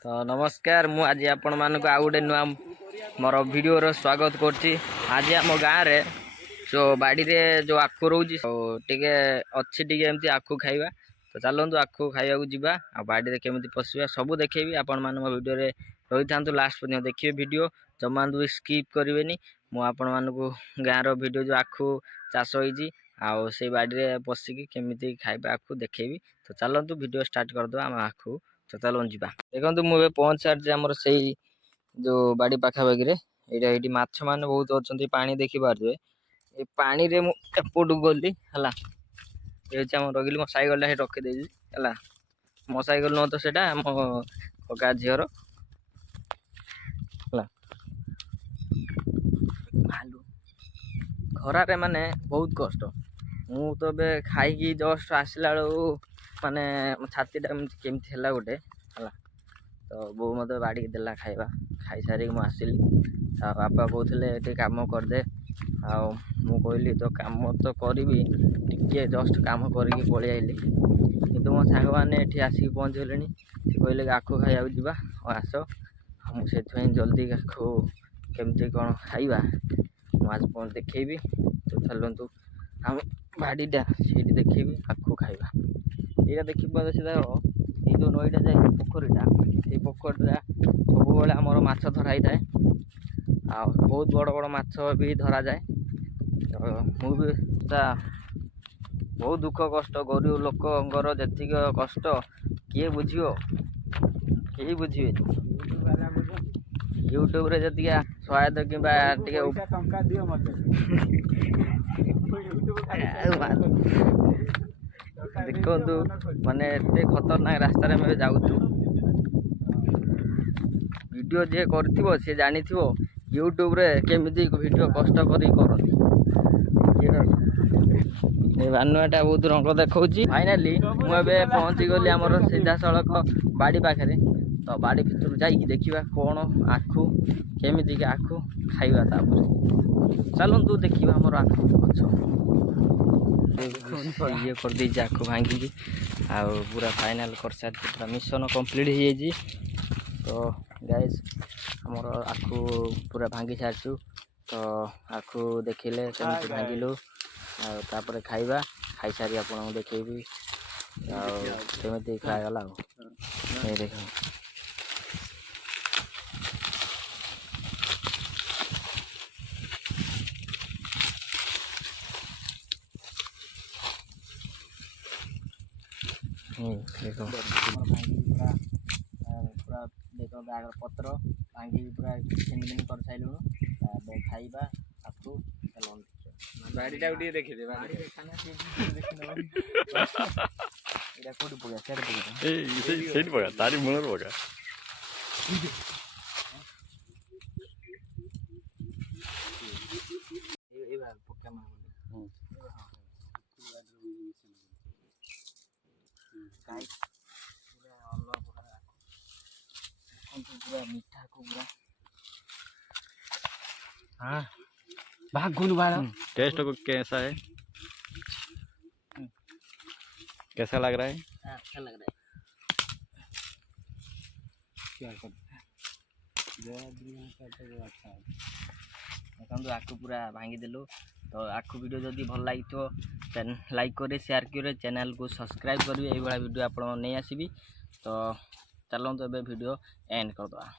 तो नमस्कार मु आज आपण मानक आ गोटे नुआ मोर वीडियो स्वागत करछि। आज आम गाँव रे जो बाड़ी रे जो आखु रोची टिके अच्छी टिके एमती आखु खाइबा। तो चलतु आखु खाइबा को जीवा आ बाड़ी रे केमिति पशिबा सब देखेबी। आपण मानक वीडियो रे रही थांतु लास्ट पर्यंत देखिए वीडियो जमा स्किप करेनि। मु आपण मानक गाँव रो वीडियो जो आखु चाष होईची आउ से बाड़ी रे पशिकी केमिति खाइबा आखु देखेबी। तो चलतु वीडियो स्टार्ट कर दो आम आखु तो चलो जी देखो मुझे पहुँच सारी आमर से जो बाड़ी पाखापाखि ये माछ मैंने बहुत अच्छा पानी देखी पारे ये पानी रे एपटू गली है ये रखिली मो सैकेल रखीदे है मो सैकेल नुह तो सेटा मो कका झीर खरारे माने बहुत कष्ट मु तो खाई जस्ट आसला बेलू माने छातीटा केमती है गोटे है तो बो मत बाड़ी देला खाइबा खाई सारी आसिली बापा कहते काम करदे मु कहली तो काम तो करी टिके जस्ट काम करके पलि आइली कि मो सांग मैंने ये आसिक पहुँचगले कहले आखु खाइबा जावा आस मुझे जल्दी आखु केमती कौन खाइबा आज पहुँच देखेबी। तो चलतु आम बाड़ीटा से देखेबी आखु खाइबा ये देखी सीधा ये जो नईटा जाए पोखरीटा ये पोखरीटा सब बेले आमर माछ धरा ही थाए आ बहुत बड़ बड़ माछ भी धरा जाए। तो मुझे बहुत दुख कष्ट गरीब लोकर जी कष्ट किए बुझो कहीं बुझे यूट्यूब रे जति सहायता कि देखु माने एते खतरनाक रास्ता में जाऊँ वीडियो जे कर सी जानी यूट्यूब रे केमिति वीडियो कष्ट कर बानुआटा बहुत रंग देखा फाइनाली मुझे पहुँची गली आमर सीधा सड़क बाड़ी पाखे तो बाड़ी भर जा देखा कौन आखु केमिति आखु खाइबा चलतु देखा आमर आखु गछ ये कर दी आखु भांगी आ पूरा फाइनाल कर सारी पूरा मिशन कंप्लीट हो जाए। तो गाइस आमर आखु पूरा भांगी सारी तो आखु देखिले केमिति भांगिलु तापर खाइबा खाई सारी आपन देखेबी केमिति खागला ये देखो देखो पूरा पूरा देखो आगर पत्र भांगी पूरा 3 दिन कर साइलु खाइबा आखु बाड़ीटा गोटे देखिदे तारी मूल पका पूरा मीठा को पूरा हाँ भाग गुन वाला टेस्ट को कैसा है कैसा लग रहा है अच्छा लग रहा है क्या कर देखो आखु पूरा भांगी देलु। तो आखु वीडियो जदि भल लगी तो लाइक करे शेयर करे चैनल को सब्सक्राइब करेंगे ये वीडियो आप नहीं आसबी। तो चलते वीडियो एंड करदे।